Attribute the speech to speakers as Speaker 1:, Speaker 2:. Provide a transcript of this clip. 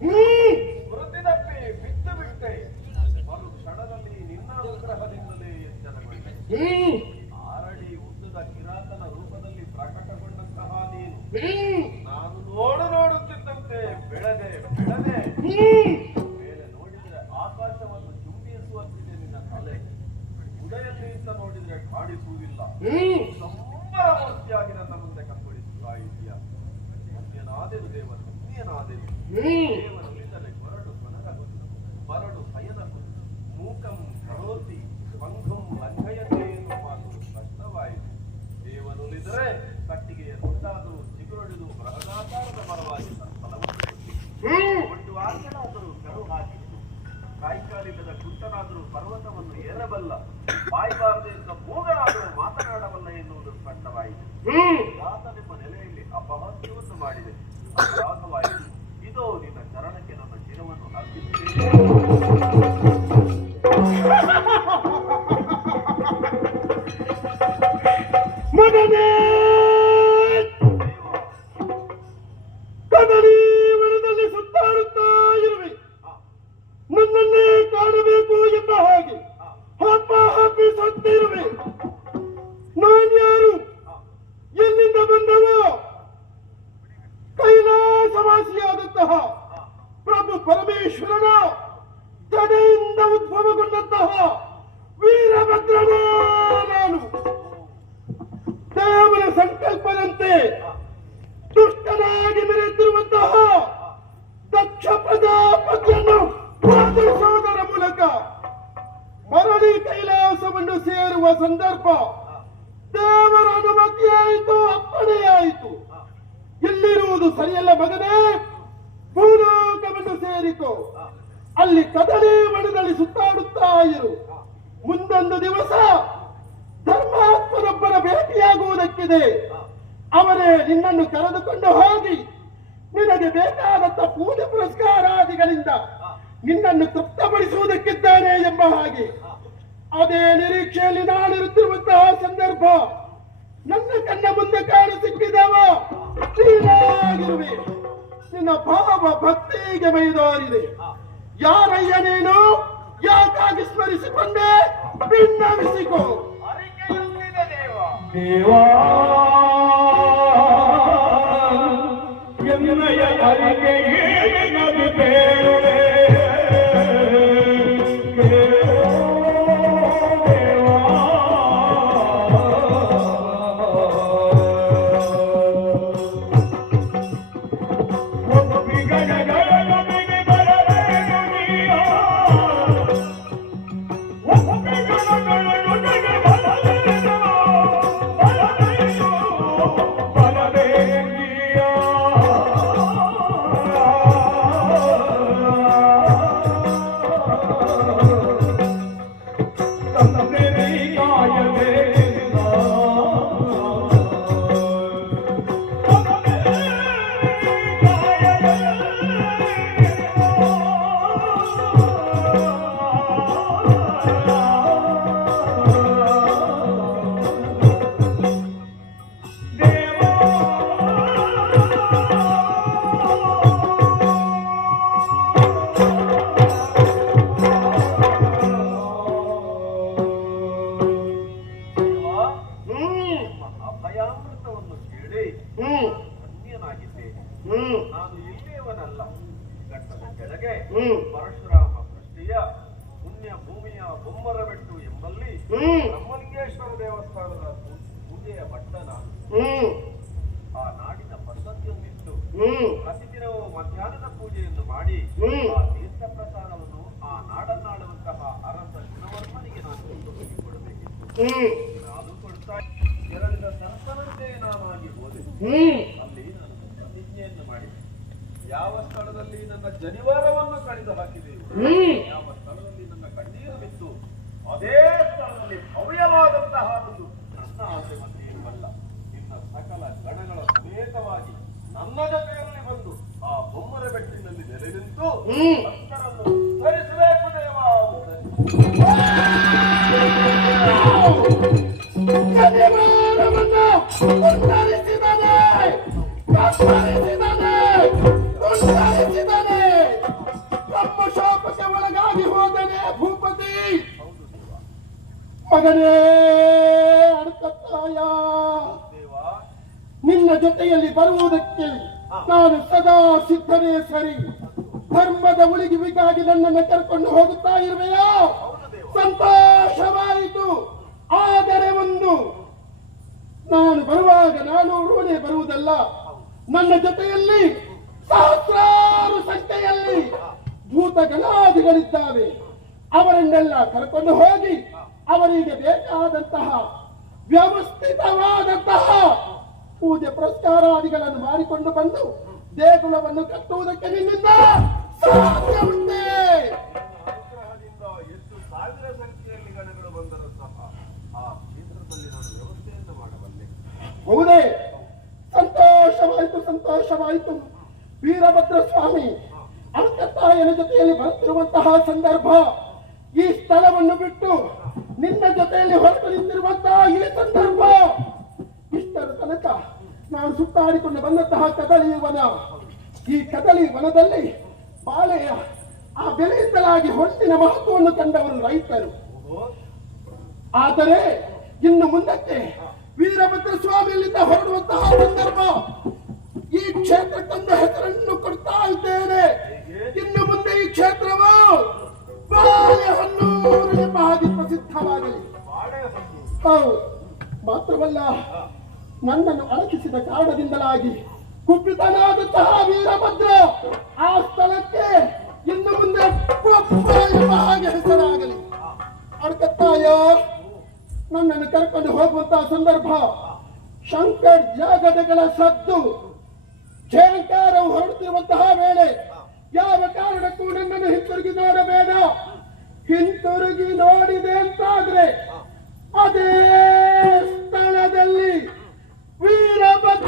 Speaker 1: ಸ್ಮೃತಿ ತಪ್ಪಿ ಬಿತ್ತು ಬಿಟ್ಟೆ. ಮರು ಕ್ಷಣದಲ್ಲಿ ನಿನ್ನ ಅನುಗ್ರಹದಿಂದಲೇ ಎಚ್ಚರಗೊಂಡೆ. ಆರಡಿ ಉದ್ದದ ಕಿರಾತನ ರೂಪದಲ್ಲಿ ಪ್ರಕಟಗೊಂಡಂತಹ ನೀನು. ನಾನು ನೋಡು ನೋಡುತ್ತಿದ್ದಂತೆ ಬೆಳೆದೆ ಬೆಳೆದೆ. ಮೇಲೆ ನೋಡಿದರೆ ಆಕಾಶವನ್ನು ಚುಂಬಿಸುವಂತಿದೆ ನಿನ್ನ ತಲೆ. ಉದಯದಿಂದ ನೋಡಿದರೆ ಕಾಣಿಸುವುದಿಲ್ಲ ಸಂಬರ ಮೂರ್ತಿಯಾಗಿ ನನ್ನ ಮುಂದೆ ಕಂಗೊಳಿಸುತ್ತಾ ಇದೆಯಾ ನಾದೇನು ದೇವರು. ಕಾಯಿಕಾಲಿಲ್ಲದ ಕುಂಟನಾದರೂ ಪರ್ವತವನ್ನು ಏರಬಲ್ಲ ಬಾಯ್ಬಾರದೆಂದ ಮೂಗನಾದರೂ ಮಾತನಾಡಬಲ್ಲ ಎನ್ನುವುದು ಸ್ಪಷ್ಟವಾಯಿತು
Speaker 2: ಹ್ಮ್
Speaker 1: ನಿಮ್ಮ ನೆಲೆಯಲ್ಲಿ ಅಪಹಾಸ್ಯವನ್ನು ಮಾಡಿದೆ. ಅಪರಾಧವಾಯಿತು ನಿನ್ನ ಚರಣಕ್ಕೆ ನನ್ನ ಶಿರವನ್ನು ಅರ್ಪಿಸುತ್ತೇನೆ
Speaker 2: ಕೈಲಾಸವಾಸಿಯಾದಂತಹ ಪ್ರಭು ಪರಮೇಶ್ವರನ ತಡೆಯಿಂದ ಉದ್ಭವಗೊಂಡಂತಹ ವೀರಭದ್ರನ ನಾನು. ದೇವರ ಸಂಕಲ್ಪದಂತೆ ದುಷ್ಟನಾಗಿ ಮೆರೆದಿರುವಂತಹ ದಕ್ಷ ಪ್ರಜಾಪತಿಯನ್ನು ಪಾಲಿಸುವುದರ ಮೂಲಕ ಮರಳಿ ಕೈಲಾಸವನ್ನು ಸೇರುವ ಸಂದರ್ಭ ದೇವರ ಅನುಮತಿಯಾಯಿತು, ಅಪ್ಪಣೆಯಾಯಿತು. ಇಲ್ಲಿರುವುದು ಸರಿಯಲ್ಲ ಮಗನೇ. ಸೇರಿತು ಅಲ್ಲಿ ಕದಳಿ ವನದಲ್ಲಿ ಸುತ್ತಾಡುತ್ತಾ ಇರು. ಮುಂದೊಂದು ದಿವಸ ಧರ್ಮಾತ್ಮನೊಬ್ಬರ ಭೇಟಿಯಾಗುವುದಕ್ಕಿದೆ. ಅವರೇ ನಿನ್ನನ್ನು ಕರೆದುಕೊಂಡು ಹೋಗಿ, ನಿನಗೆ ಬೇಕಾದಂತ ಪೂಜೆ ಪುರಸ್ಕಾರಾದಿಗಳಿಂದ ನಿನ್ನನ್ನು ತೃಪ್ತಪಡಿಸುವುದಕ್ಕಿದ್ದಾನೆ ಎಂಬ ಹಾಗೆ. ಅದೇ ನಿರೀಕ್ಷೆಯಲ್ಲಿ ನಾನಿರುತ್ತಿರುವಂತಹ ಸಂದರ್ಭ ನನ್ನ ಕಣ್ಣ ಮುಂದೆ ಕಾಣ ಸಿಕ್ಕಿದವ ನೀನಾಗಿರುವೆ ನಿನ್ನ ಭಾವ ಭಕ್ತಿಗೆ ಮೈದಾರಿದೆ. ಯಾರಯ್ಯ ನೀನು? ಯಾಕಾಗಿ ಸ್ಮರಿಸಿಕೊಂಡೆ? ಭಿನ್ನವಿಸಿಕೋ
Speaker 1: ದೇವಾ.
Speaker 3: ದೇವ.
Speaker 2: ಹ್ಮ್.
Speaker 1: ಆ ನಾಡಿನ ಪದ್ಧತಿಯನ್ನಿಟ್ಟು
Speaker 2: ಹ್ಮ್.
Speaker 1: ಪ್ರತಿದಿನವೂ ಮಧ್ಯಾಹ್ನದ ಪೂಜೆಯನ್ನು ಮಾಡಿ
Speaker 2: ಹ್ಮ್.
Speaker 1: ಆ ತೀರ್ಥ ಪ್ರಸಾದವನ್ನು ಆ ನಾಡನ್ನಾಡುವಂತಹ ಅರಸ ಗುಣವರ್ಮನಿಗೆ ನಾನು ಕೊಡಬೇಕಿತ್ತು. ನಾನು ಕೊಡ್ತಾ ಕೆರಳಿದ ಸಂತನಂತೆ ನಾನಾಗಿ ಹೋದೆ. ಅಲ್ಲಿ ನಾನು ಪ್ರತಿಜ್ಞೆಯನ್ನು ಮಾಡಿ ಯಾವ ಸ್ಥಳದಲ್ಲಿ ನನ್ನ ಜನಿವಾರವನ್ನು ಕಳೆದು ಹಾಕಿದೆಯೋ ಯಾವ ಸ್ಥಳದಲ್ಲಿ ನನ್ನ ಕಣ್ಣೀರು ಬಿತ್ತು? ಅದೇ ಸ್ಥಳದಲ್ಲಿ ಭವ್ಯವಾದಂತಹ ಒಂದು ನನ್ನ ಆಸೆ ಸಕಲ ಗಣಗಳ ಸಮೇತವಾಗಿ ನನ್ನ ಜೊತೆಯಲ್ಲಿ ಬಂದು ಆ ಬೊಮ್ಮರ ಬೆಟ್ಟಿನಲ್ಲಿ ನೆಲೆ ನಿಂತು
Speaker 2: ಶಾಪಕ್ಕೆ ಒಳಗಾಗಿ ಹೋದನೆ ಭೂಪತಿ ಮಗನೇ ಅಡ್ಕತ್ತಾಯ ನಿನ್ನ ಜೊತೆಯಲ್ಲಿ ಬರುವುದಕ್ಕೆ ನಾನು ಸದಾ ಸಿದ್ಧನೇ ಸರಿ. ಧರ್ಮದ ಉಳಿಗಿವಿಗಾಗಿ ನನ್ನನ್ನು ಕರ್ಕೊಂಡು ಹೋಗುತ್ತಾ ಇರುವೆಯೋ? ಸಂತೋಷವಾಯಿತು. ಆದರೆ ಒಂದು ನಾನು ಬರುವಾಗ ನಾನು ಊರೇ ಬರುವುದಲ್ಲ. ನನ್ನ ಜೊತೆಯಲ್ಲಿ ಸಹಸ್ರಾರು ಸಂಖ್ಯೆಯಲ್ಲಿ ಭೂತ ಗಣಾದಿಗಳಿದ್ದಾವೆ ಅವರನ್ನೆಲ್ಲ ಕರ್ಕೊಂಡು ಹೋಗಿ ಅವರಿಗೆ ಬೇಕಾದಂತಹ ವ್ಯವಸ್ಥಿತವಾದಂತಹ ಪೂಜೆ ಪುರಸ್ಕಾರಾದಿಗಳನ್ನು ಮಾಡಿಕೊಂಡು ಬಂದು ದೇಗುಲವನ್ನು ಕಟ್ಟುವುದಕ್ಕೆ ನಿನ್ನಿಂದ ಸಾಧ್ಯ ಉಂಟೇ.
Speaker 1: ನಿನ್ನ ಅನುಗ್ರಹದಿಂದ ಎಷ್ಟು ಸಾವಿರ ಸಂಖ್ಯೆಯಲ್ಲಿ ಗಣಗಳು ಬಂದರೂ ಸಹ ಆ ಕ್ಷೇತ್ರದಲ್ಲಿ ನಾನು ವ್ಯವಸ್ಥೆಯನ್ನು ಮಾಡಬಲ್ಲೆ.
Speaker 2: ಹೌದೇ? ಸಂತೋಷವಾಯಿತು ಸಂತೋಷವಾಯಿತು. ವೀರಭದ್ರ ಸ್ವಾಮಿ ಅಂಕತ್ತಾಯನ ಜೊತೆಯಲ್ಲಿ ಬರುತ್ತಿರುವಂತಹ ಸಂದರ್ಭ ಈ ಸ್ಥಳವನ್ನು ಬಿಟ್ಟು ನಿನ್ನ ಜೊತೆಯಲ್ಲಿ ಹೊರಟು ನಿಂತಿರುವಂತಹ ಈ ಸಂದರ್ಭ ಇಷ್ಟರ ತನಕ ನಾನು ಸುತ್ತಾಡಿಕೊಂಡು ಬಂದಂತಹ ಕದಳಿ ವನ. ಈ ಕದಳಿ ವನದಲ್ಲಿ ಬಾಳೆಯ ಆ ಬೆಳೆಯಿಂದಲಾಗಿ ಹೊಟ್ಟಿನ ಮಹತ್ವವನ್ನು ಕಂಡವರು ರೈತರು. ಆದರೆ ಇನ್ನು ಮುಂದಕ್ಕೆ ವೀರಭದ್ರ ಸ್ವಾಮಿಯಲ್ಲಿಂದ ಹೊರಡುವಂತಹ ಸಂದರ್ಭ ಈ ಕ್ಷೇತ್ರಕ್ಕೊಂದು ಹೆಸರನ್ನು ಕೊಡ್ತಾ ಇದ್ದೇನೆ. ಇನ್ನು ಮುಂದೆ ಈ ಕ್ಷೇತ್ರವು ಬಾಳೆಹನ್ನೂರು ಎಂಬ ಹಾಗೆ ಪ್ರಸಿದ್ಧವಾಗಲಿ. ಹೌದು. ಮಾತ್ರವಲ್ಲ ನನ್ನನ್ನು ಅಣಕಿಸಿದ ಕಾರಣದಿಂದಲಾಗಿ ಕುಪಿತನಾದಂತಹ ವೀರಭದ್ರ ಆ ಸ್ಥಳಕ್ಕೆ ಇನ್ನು ಮುಂದೆ ಹಾಗೆ ಹೆಸರಾಗಲಿ. ಅಡ್ಕತ್ತಾಯ ನನ್ನನ್ನು ಕರ್ಕೊಂಡು ಹೋಗುವಂತಹ ಸಂದರ್ಭ ಶಂಕರ್ ಜಾಗಟೆಗಳ ಸದ್ದು ಝೇಂಕಾರವು ಹೊರಡುತ್ತಿರುವಂತಹ ವೇಳೆ ಯಾವ ಕಾರಣಕ್ಕೂ ನನ್ನನ್ನು ಹಿಂತಿರುಗಿ ನೋಡಬೇಡ. ಹಿಂತಿರುಗಿ ನೋಡಿದೆ ಅಂತಾದ್ರೆ ಅದೇ ಸ್ಥಳ Read up a